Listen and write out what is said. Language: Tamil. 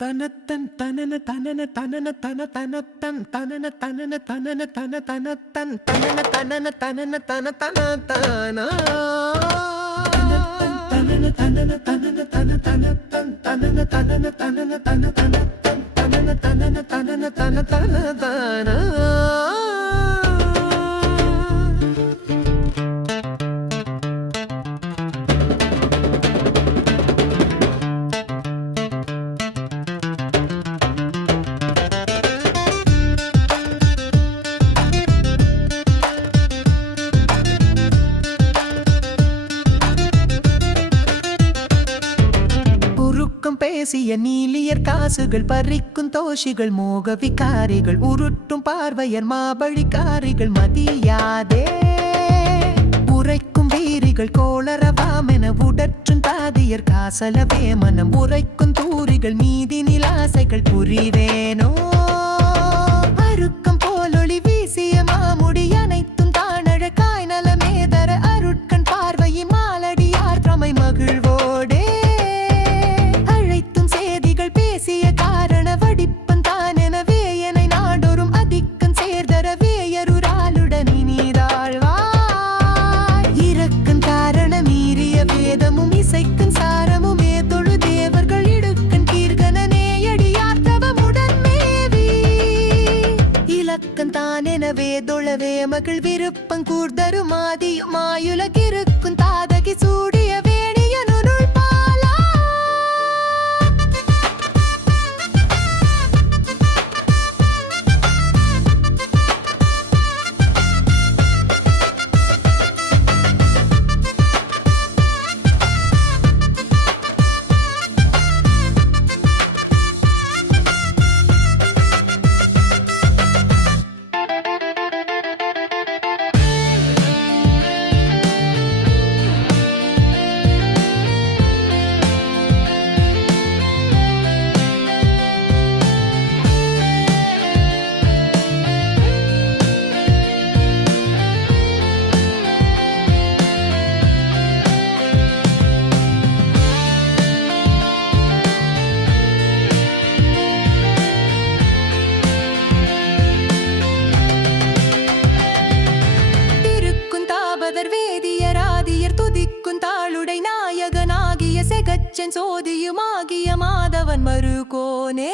தனத்தன் தனன தனன தனன தன தனத்தன் தனன தனன தனன தன தனத்தன் தனன தனன தனன தன தன தன தனன தனன தனன தன தனத்தன் தனன தனன தனன தன தனத்தன் தனன தனன தனன தன தன தன உருக்கம் பேசிய நீலியர் காசுகள் பறிக்கும் தோஷிகள் மோக விகாரிகள் உருட்டும் பார்வையர் மாபழிக்காரிகள் மதியாதே. உரைக்கும் வீரிகள் கோளரவாமென உடற்றும் தாதியர் காசல வேமனம் உரைக்கும் தூரிகள் மீதி நிலாசைகள் புரிவேனோ? எனவே தொழவே மகள் விருப்பம் கூர்தரும் மாயுலகிரு கச்சன் நாயகனாகிய செகச்சன் சோதியுமாகிய மாதவன் மறுகோனே